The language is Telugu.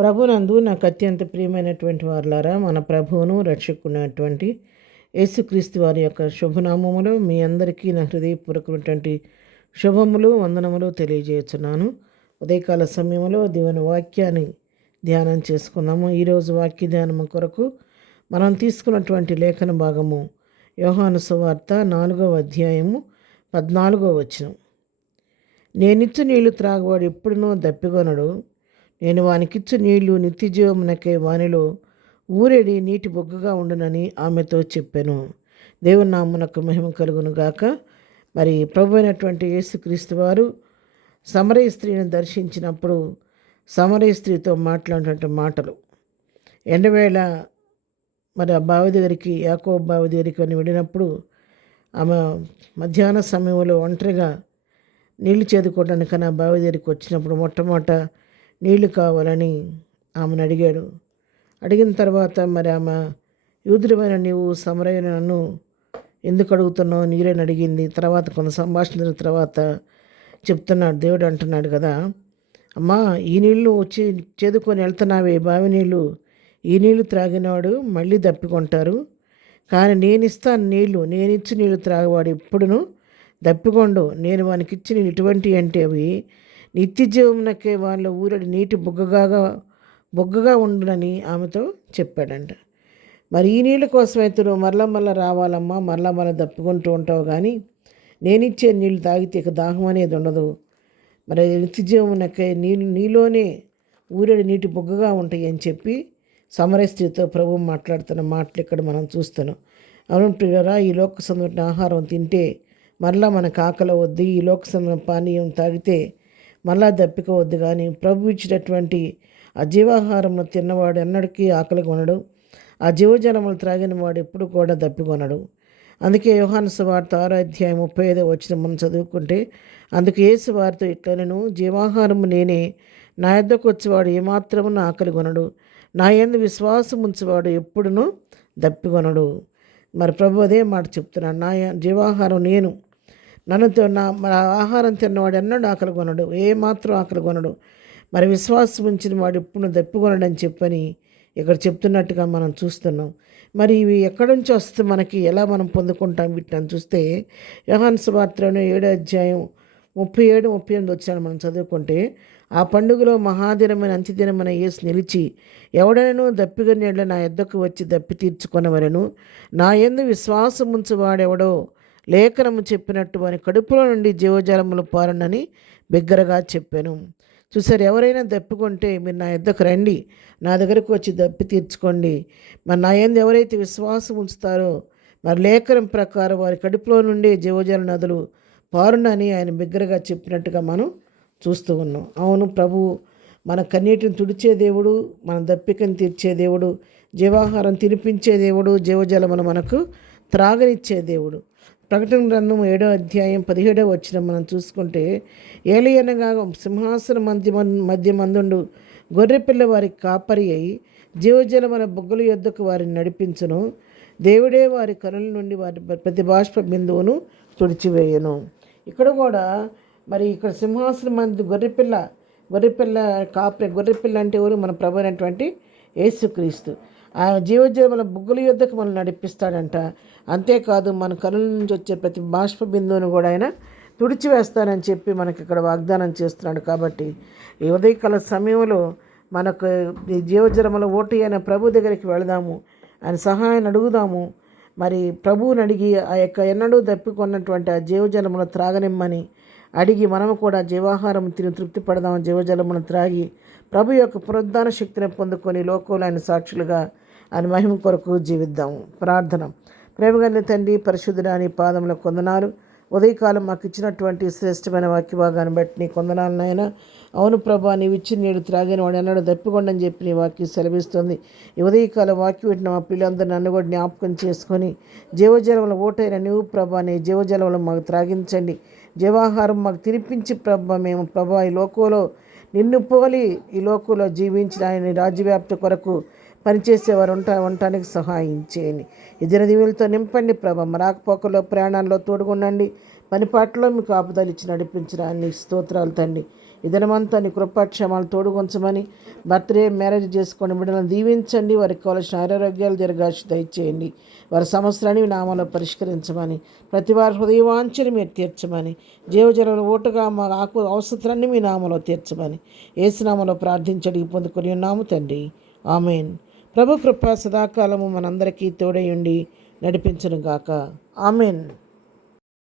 ప్రభునందు నాకు అత్యంత ప్రియమైనటువంటి వారులారా, మన ప్రభువును రక్షకున్నటువంటి యేసుక్రీస్తు వారి యొక్క శుభనామములు మీ అందరికీ నా హృదయపూర్వకమైనటువంటి శుభములు వందనములు తెలియజేస్తున్నాను. ఉదయకాల సమయంలో దేవుని వాక్యాన్ని ధ్యానం చేసుకుందాము. ఈరోజు వాక్య ధ్యానము కొరకు మనం తీసుకున్నటువంటి లేఖన భాగము యోహాను సువార్త 4వ అధ్యాయము 14వ వచనం. నేనిచ్చు నీళ్లు త్రాగువాడు ఎప్పుడునూ దప్పికొనడు, నేను వానికిచ్చు నీళ్లు నిత్యజీవమునకై వానిలో ఊరేడి నీటి బొగ్గుగా ఉండునని ఆమెతో చెప్పాను. దేవుని నామమునకు మహిమ కలుగును గాక. మరి ప్రభు అయినటువంటి యేసుక్రీస్తు వారు సమరయ స్త్రీని దర్శించినప్పుడు సమరయ స్త్రీతో మాట్లాడినటువంటి మాటలు, ఎండవేళ మరి ఆ బావి దగ్గరికి, యాకోబు బావి దగ్గరికి అని వెళ్ళినప్పుడు ఆమె మధ్యాహ్న సమయంలో ఒంటరిగా నీళ్లు చేదుకోవడానికి ఆ బావి దగ్గరికి వచ్చినప్పుడు మొట్టమొదట నీళ్లు కావాలని ఆమెను అడిగాడు. అడిగిన తర్వాత మరి ఆమె, యూదుడమైన నీవు సమరయుని నన్ను ఎందుకు అడుగుతున్నావు, నీరేని అడిగింది. తర్వాత కొంత సంభాషణ తర్వాత చెప్తున్నాడు, దేవుడు అంటున్నాడు కదా, అమ్మా ఈ నీళ్ళు వచ్చి చేదుకొని వెళ్తున్నావే, బావి నీళ్ళు, ఈ నీళ్లు త్రాగినవాడు మళ్ళీ దప్పికొంటారు, కానీ నేను ఇస్తాను నీళ్లు, నేను ఇచ్చి నీళ్లు త్రాగవాడు ఎప్పుడును దప్పికొండు. నేను వానికి ఇచ్చి నీళ్ళు ఎటువంటి అంటే అవి నిత్య జీవమునకే వాళ్ళ ఊరడి నీటి బొగ్గగా ఉండునని ఆమెతో చెప్పాడంట. మరి ఈ నీళ్ళ కోసమైతే నువ్వు మరల రావాలమ్మా, మరల దప్పుకుంటూ ఉంటావు, కానీ నేనిచ్చే నీళ్ళు తాగితే ఇక దాహం అనేది ఉండదు. మరి నిత్య జీవమునకే నీలోనే ఊరడి నీటి బొగ్గగా ఉంటాయి అని చెప్పి సమరయ స్త్రీతో ప్రభువు మాట్లాడుతున్న మాటలు ఇక్కడ మనం చూస్తున్నాం. అవును ప్రియులారా, ఈ లోక సంబంధమైన ఆహారం తింటే మరలా మనకు ఆకలి వద్దు, ఈ లోక సంబంధమైన పానీయం తాగితే మళ్ళా దప్పికోవద్దు, కానీ ప్రభు ఇచ్చినటువంటి ఆ జీవాహారమును తిన్నవాడు ఎన్నడికీ ఆకలి కొనడు, ఆ జీవజలములు త్రాగిన వాడు ఎప్పుడు కూడా దప్పికొనడు. అందుకే యోహాను సువార్త 6వ అధ్యాయం 35వ వచనం మనం చదువుకుంటే, అందుకు యేసు వారితో ఇట్లనెను, జీవాహారము నేనే, నా యొద్దకు వచ్చేవాడు ఏమాత్రము ఆకలి కొనడు, నా యందు విశ్వాసం ఉంచేవాడు ఎప్పుడునూ దప్పికొనడు. మరి ప్రభు అదే మాట చెప్తున్నాడు, నా జీవాహారం నేను, నన్నుతో మరి ఆహారం తిన్నవాడు ఎన్నడూ ఆకలి కొనడు, ఏమాత్రం ఆకలి కొనడు, మరి విశ్వాసం ఉంచిన వాడు ఎప్పుడు దప్పికొనడు అని చెప్పని ఇక్కడ చెప్తున్నట్టుగా మనం చూస్తున్నాం. మరి ఇవి ఎక్కడి నుంచి వస్తే మనకి ఎలా మనం పొందుకుంటాం వీటిని చూస్తే, యోహాను సువార్తలోనే 7వ అధ్యాయం 37-38 వచ్చాను మనం చదువుకుంటే, ఆ పండుగలో మహాదినమైన అంత్యదినమైన యేసు నిలిచి, ఎవడైనా దప్పిగొనేళ్ళ నా యొద్దకు వచ్చి దప్పి తీర్చుకొనవలెను, నా యందు విశ్వాసం ఉంచువాడెవడో లేఖనము చెప్పినట్టు వాని కడుపులో నుండి జీవజలములు పారునని బిగ్గరగా చెప్పాను. చూసారు, ఎవరైనా దప్పికొంటే మీరు నా యొద్దకు రండి, నా దగ్గరకు వచ్చి దప్పి తీర్చుకోండి. మరి నా యందు ఎవరైతే విశ్వాసం ఉంచుతారో మరి లేఖనం ప్రకారం వారి కడుపులో నుండి జీవజల నదులు పారునని ఆయన బిగ్గరగా చెప్పినట్టుగా మనం చూస్తూ ఉన్నాం. అవును, ప్రభు మన కన్నీటిని తుడిచే దేవుడు, మన దప్పికను తీర్చే దేవుడు, జీవాహారం తినిపించే దేవుడు, జీవజలమును మనకు త్రాగనిచ్చే దేవుడు. ప్రకటన గ్రంథం 7వ అధ్యాయం 17వ వచనం మనం చూసుకుంటే, ఏలియనగా సింహాసనం మధ్య మందుండు గొర్రెపిల్ల వారికి కాపరి అయి జీవజలముల బొగ్గల యొద్దకు వారిని నడిపించును, దేవుడే వారి కనుల నుండి వారి ప్రతి బాష్ప బిందువును తుడిచివేయను. ఇక్కడ కూడా మరి ఇక్కడ సింహాసనం మంది గొర్రెపిల్ల కాపరి, గొర్రెపిల్ల అంటే ఎవరు? మన ప్రభు అయినటువంటి యేసుక్రీస్తు. ఆ జీవజలముల బొగ్గుల యొద్దకు మనం నడిపిస్తాడంట. అంతేకాదు మన కనుల నుంచి వచ్చే ప్రతి బాష్ప బిందువును కూడా ఆయన తుడిచివేస్తానని చెప్పి మనకి ఇక్కడ వాగ్దానం చేస్తున్నాడు. కాబట్టి ఈ ఉదయకాల సమయంలో మనకు ఈ జీవజలముల ఓటి అయిన ప్రభు దగ్గరికి వెళదాము, ఆయన సహాయాన్ని అడుగుదాము. మరి ప్రభువుని అడిగి ఆ యొక్క ఎన్నడూ దప్పికొన్నటువంటి ఆ జీవజలమును త్రాగనిమ్మని అడిగి మనము కూడా జీవాహారం తిని తృప్తి పడదాము, జీవజలమును త్రాగి ప్రభు యొక్క పునరుద్ధాన శక్తిని పొందుకొని లోకంలో ఆయన సాక్షులుగా ఆయన మహిమ కొరకు జీవిద్దాము. ప్రార్థన. ప్రేమగల తండ్రి, పరిశుద్ధుడా, నీ పాదములకు వందనాలు. ఉదయకాలం మాకు ఇచ్చినటువంటి శ్రేష్టమైన వాక్య భాగాన్ని బట్టి నీ కొందనాలు నాయన. అవును ప్రభా, నీవు ఇచ్చిన నీడు త్రాగిన వాడు ఎన్నడూ దప్పికొండని చెప్పి నీ వాక్యం సెలవిస్తుంది. ఈ ఉదయకాలం వాక్యం పెట్టిన మా పిల్లలందరూ నన్ను కూడా జ్ఞాపకం చేసుకొని జీవజలముల ఓటైన నీవు ప్రభా, నీ జీవజలములు మాకు త్రాగించండి, జీవాహారం మాకు తినిపించి ప్రభా, మేము ప్రభా ఈ లోకంలో నిన్ను పోలి ఈ లోకంలో జీవించిన ఆయన రాజ్యవ్యాప్తి కొరకు పనిచేసేవారు ఉండటానికి సహాయం చేయండి. ఈ దినదీవులతో నింపండి ప్రభా, రాకపోకలో ప్రయాణాల్లో తోడుగుండండి, పనిపాట్లో మీకు ఆపుదలు ఇచ్చి నడిపించడానికి స్తోత్రాలు తండ్రి. ఈ దినమంతా నీ కృపాక్షేమాలు తోడుకొంచమని, బర్త్డే మ్యారేజ్ చేసుకొని బిడ్డలను దీవించండి. వారికి కావాల్సిన ఆరోగ్యాలు దీర్ఘాయుష్షు దయచేయండి. వారి సమస్యలని మీ నామంలో పరిష్కరించమని, ప్రతి వారి హృదయవాంఛని మీరు తీర్చమని, జీవజలను ఓటుగా మా అవసరాన్ని మీ నామంలో తీర్చమని యేసు నామంలో ప్రార్థించడి పొందుకొని ఉన్నాము తండ్రి. ఆమెన్. ప్రభు కృప సదాకాలము మనందరికీ తోడయుండి నడిపించును గాక. ఆమెన్.